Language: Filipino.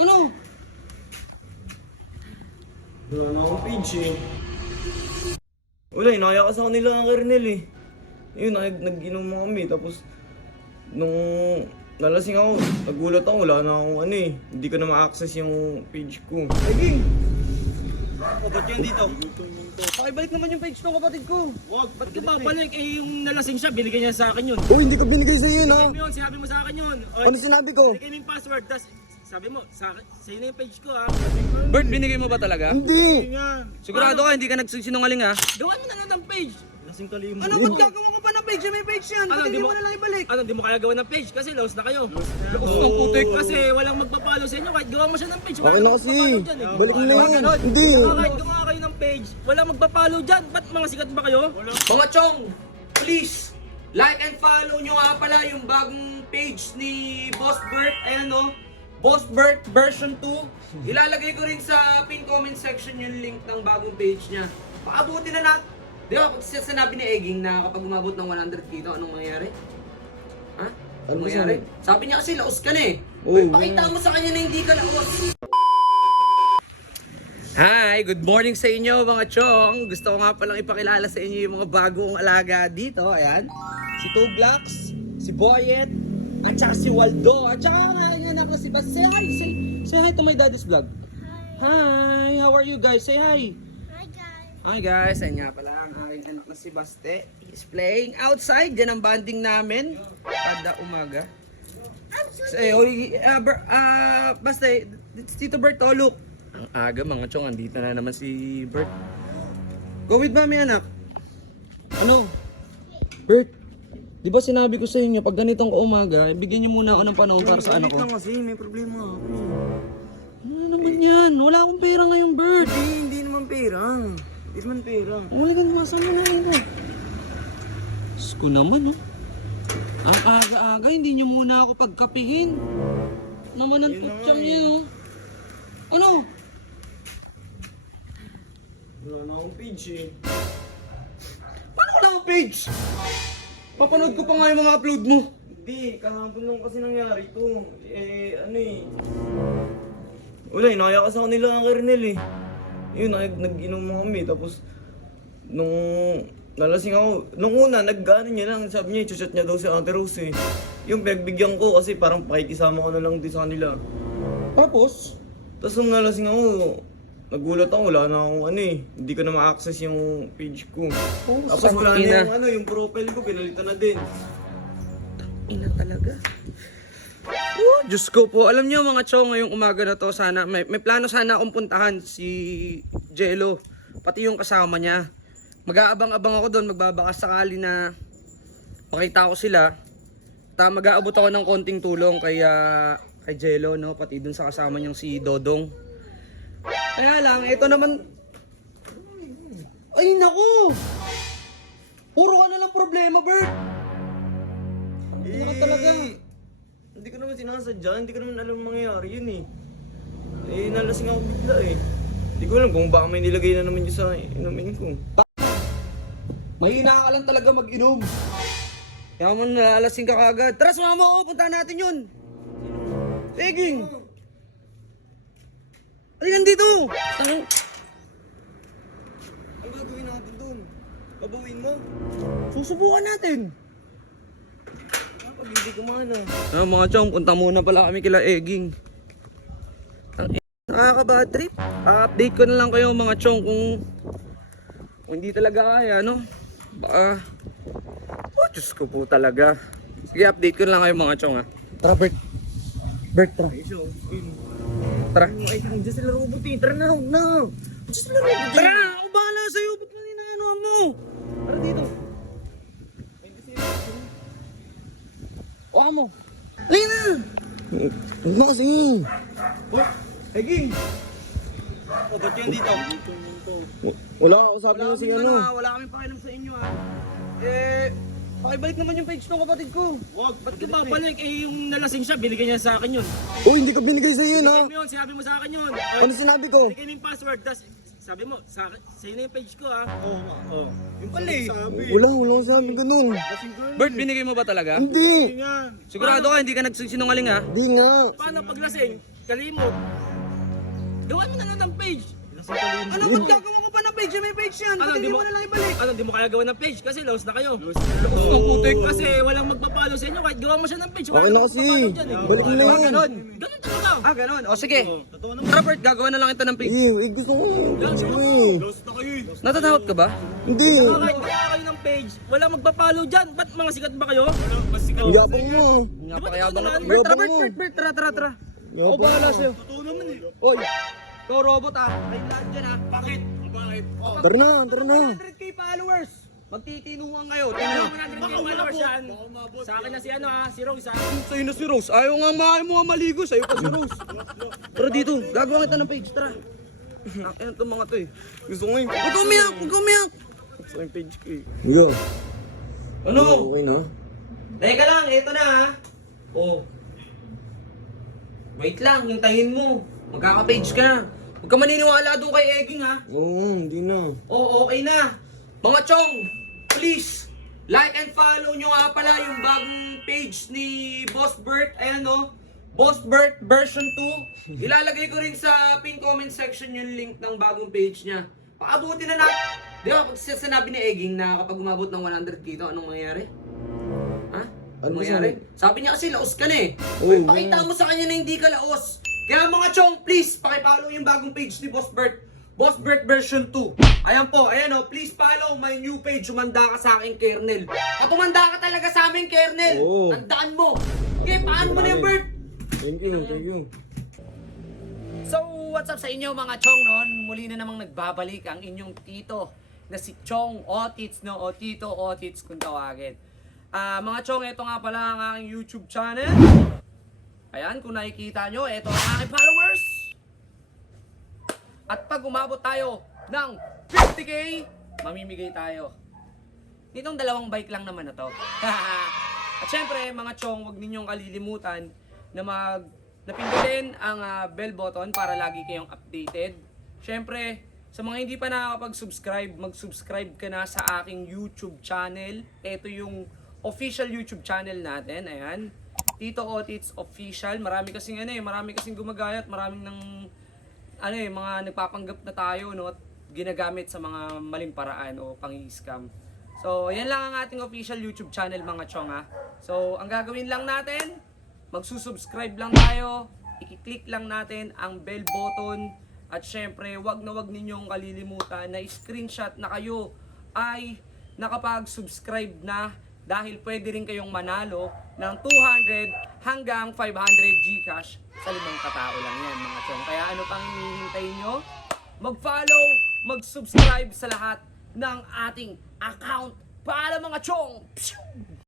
Ano? Wala na akong page eh. Wala, inaya ka sa kanila ng kernel eh. Yun, nag nag-inom kami. Tapos, nung nalasing ako, nagulat ako, wala na akong ano eh. Hindi ko na ma-access yung page ko. Eging! O, ba't yun dito? Pakibalik naman yung page ng kapatid ko. Wag, ba't ka babalik? Eh, yung nalasing siya, binigay niya sa akin yun. Oh, hindi ko binigay sa iyo Sabi na. mo yun, sinabi mo sa akin yun. O, Ano sinabi ko? Binigay mo yung password, tas sabi mo, sa sa'yo na yung page ko ha. Bert, binigay mo ba talaga? Hindi! Sigurado ka, hindi ka nagsisinungaling ha? Gawan mo na lang ng page. Lasing kalimo. Ano, ba't gagawa ka pa ng page? May page yan. Ano, Ba't di hindi mo- mo na lang ibalik? Ano, di mo kaya gawa ng page kasi lost na kayo. Lakas ng putik. Kasi walang magpapalo sa inyo kahit gawa mo siya ng page. Okay na kasi. Balik mo na yun. ganon. Hindi. Saka Kahit gawa kayo ng page, walang magpapalo dyan. Ba't mga sikat ba kayo? Mga chong, please, like and follow nyo nga pala yung bagong page ni Boss Bert. Ayan o, Boss Bert version 2. Ilalagay ko rin sa pin comment section yung link ng bagong page niya. Paabuti na natin. Di ba, siya sinabi ni Eging na kapag umabot ng 100 kito, anong mangyayari? Ha? Ano Anong ba mangyayari? Sabi niya kasi laos ka na eh. Oo, Pakita mo sa kanya na hindi ka laos. Hi, good morning sa inyo mga chong. Gusto ko nga palang ipakilala sa inyo yung mga bagong alaga dito. Ayan, si Tuglax, si Boyet, at saka si Waldo, at saka nga anak na si Bas. Say hi, say, say hi to my daddy's vlog. Hi, how are you guys? Say hi. Hi guys. Hi guys, ayun nga pala ang aking anak na si Baste. He's playing outside. Yan ang banding namin. Kada umaga. Say, oy, uh, Ber, uh, Baste, Tito Bert, oh, look. Ang aga mga chong, andito na naman si Bert. Go with mommy anak. Ano? Bert, di ba sinabi ko sa inyo, pag ganitong umaga, bigyan niyo muna ako ng panahon para sa anak ko. lang kasi, may problema ako. Ano naman yan? Wala akong pera ngayon, Bert. Hindi, hindi naman pera. Hindi naman pera. Wala kang masan mo na ako. Diyos ko naman, oh. Ang aga-aga, hindi niyo muna ako pagkapihin. Naman ang na putyang nga yan, oh. Ano? Wala na akong page eh. Paano wala akong page? Papanood ko pa nga yung mga upload mo. Hindi, kahapon lang kasi nangyari ito. Eh, ano eh. Wala, inaya ka sa kanila ng kernel eh. Yun, nag nag-inom kami. Tapos, nung nalasing ako, nung una, nag-ano niya lang, sabi niya, i-chat niya daw si Ate Rose eh. Yung pinagbigyan ko kasi parang pakikisama ko na lang din sa kanila. Tapos? Tapos nung nalasing ako, nagulat ako, wala na akong ano eh. Hindi ko na ma-access yung page ko. Oh, Tapos wala na ina. yung ano, yung profile ko, pinalitan na din. Ina talaga. Oh, Diyos ko po. Alam niyo mga chong, ngayong umaga na to, sana, may, may plano sana akong puntahan si Jello. Pati yung kasama niya. Mag-aabang-abang ako doon, magbabaka sakali na makita ko sila. Ta mag-aabot ako ng konting tulong kay, ah, kay Jello, no? Pati dun sa kasama niyang si Dodong. Kaya lang, ito naman... Ay, naku! Puro ka na lang problema, Bert! Ano ka naman talaga? Hindi ko naman sinasadya, hindi ko naman alam ang mangyayari yun eh. Eh, nalasing ako bigla eh. Hindi ko alam kung baka may nilagay na naman yun sa inumin ko. Mahina ka lang talaga mag-inom. Kaya mo nalalasing ka kagad. Tara, sumama ko. Punta natin yun. Eging! Halika dito! Tang- Ang gagawin natin dun? Babawin mo? Susubukan natin. Ah, pag hindi kumana. Ah, mga chong, punta muna pala kami kila Eging. Ang Nakaka-bad trip. update ko na lang kayo mga chong kung, kung hindi talaga kaya, no? Baka... Oh, Diyos ko po talaga. Sige, update ko na lang kayo mga chong, ha? Tara, Bert. Bert, tara. Ay, so. Tara. Ay, nandiyan sila robot eh. Tara na, na. Nandiyan sila robot eh. Tara! Ako bahala sa'yo! Ba't mo ninaano mo? Tara dito. O mo. Halika na! Huwag na kasi. Oh, Eging! O, ba't yun dito? Wala ako sabi mo si ano. ano, wala kami pakialam sa inyo ha. Eh, pakibalik naman yung page ng kapatid ko. Wag, ba't ka babalik? Eh, yung nalasing siya, binigay niya sa akin yun. Oh, hindi ko binigay sa iyo Binigay na. mo yun, sinabi mo sa akin yun. Ano sinabi ko? Binigay mo yung password, tas sabi mo, sa sa'yo na yung page ko ha. Oo, oo. Yung pala eh. Wala, wala akong sabi ganun. Bert, binigay mo ba talaga? Hindi. Sigurado ka, hindi ka nagsisinungaling ha? Hindi nga. Paano paglasing? kalimot. Gawan mo na lang ng page. Ano, ba't gagawa ko pa ng page? May page yan. Ano, Ba't di hindi mo, mo na lang ibalik? ano, di mo kaya gawa ng page kasi lost na kayo. Lost Oo. putik kasi walang magpapalo sa inyo kahit gawa mo siya ng page. Okay na kasi. Balik mo na yun. ganun. Ganun talaga. Ah, ganun. O sige. Totoo naman. Tara, Bert, gagawa na lang ito ng page. Eh, eh, gusto ko. Eh. Lost na kayo eh. Natatakot ka ba? Hindi. Kahit gawa kayo ng page, wala magpapalo dyan. Ba't mga sikat ba kayo? Mas sikat. Ang yapang mo. Na. naman? Bert, Yabang Bert, mo. Bert, tara, tara, tara. Yabang bahala mo. sa'yo. Totoo naman eh. Oy, ikaw robot ah. Kayo lahat dyan ah. Bakit? Bakit? Oh. Tara na, tara na. 100k followers. Magtitinuhan kayo. Tingnan. 100k followers yan. Sa akin na si ano ha, si Rose ha. Sa'yo na si Rose. Ayaw nga maaay mo maligo. Sa'yo pa si Rose. Tara dito. Gagawa kita ng page. Tara. Ang ina itong mga to eh. Gusto ko eh. Huwag umiyak. Huwag umiyak. Gusto ko yung page ko eh. Kuya. Ano? Okay na. Teka lang. Ito na ha. Oh. Wait lang. Hintayin mo. Magkaka-page ka. Huwag ka maniniwala doon kay Eging ha. Oo, hindi na. Oo, okay na. Mga chong, please, like and follow nyo nga pala yung bagong page ni Boss Bert. Ayan no, Boss Bert version 2. Ilalagay ko rin sa pin comment section yung link ng bagong page niya. Paabuti na na. Di ba, pag sinabi ni Eging na kapag umabot ng 100k to, anong mangyayari? Ha? Ano Ano mangyayari? Sabi niya kasi laos ka na eh. Oo, pakita mo sa kanya na hindi ka laos. Kaya mga chong, please, pakipollow yung bagong page ni Boss Bert. Boss Bert version 2. Ayan po, ayan o, please follow my new page. Umanda ka sa aking kernel. At umanda ka talaga sa aming kernel. Oo. Tandaan mo. Okay, paano mo na yung Bert? Thank you, thank you. So, what's up sa inyo mga chong noon? Muli na namang nagbabalik ang inyong tito na si Chong Otits, no? O Tito Otits kung tawagin. Ah, mga chong, ito nga pala ang aking YouTube channel. Ayan, kung nakikita nyo, ito ang aking followers. At pag umabot tayo ng 50k, mamimigay tayo. Nitong dalawang bike lang naman na to. At syempre, mga chong, huwag ninyong kalilimutan na mag napindutin ang ah, bell button para lagi kayong updated. Syempre, sa mga hindi pa nakakapag-subscribe, mag-subscribe ka na sa aking YouTube channel. Ito yung official YouTube channel natin. Ayan. Tito Otits Official. Marami kasing ano eh, marami kasing gumagayat, maraming nang ano eh, mga nagpapanggap na tayo, no, at ginagamit sa mga maling paraan o pang-scam. So, yan lang ang ating official YouTube channel mga chong ha. So, ang gagawin lang natin, magsusubscribe lang tayo, i-click lang natin ang bell button, at syempre, wag na wag ninyong kalilimutan na screenshot na kayo ay nakapag-subscribe na dahil pwede rin kayong manalo ng 200 hanggang 500 Gcash sa limang katao lang yan mga chong. Kaya ano pang hinihintay nyo? Mag-follow, mag-subscribe sa lahat ng ating account para mga chong. Pshoo!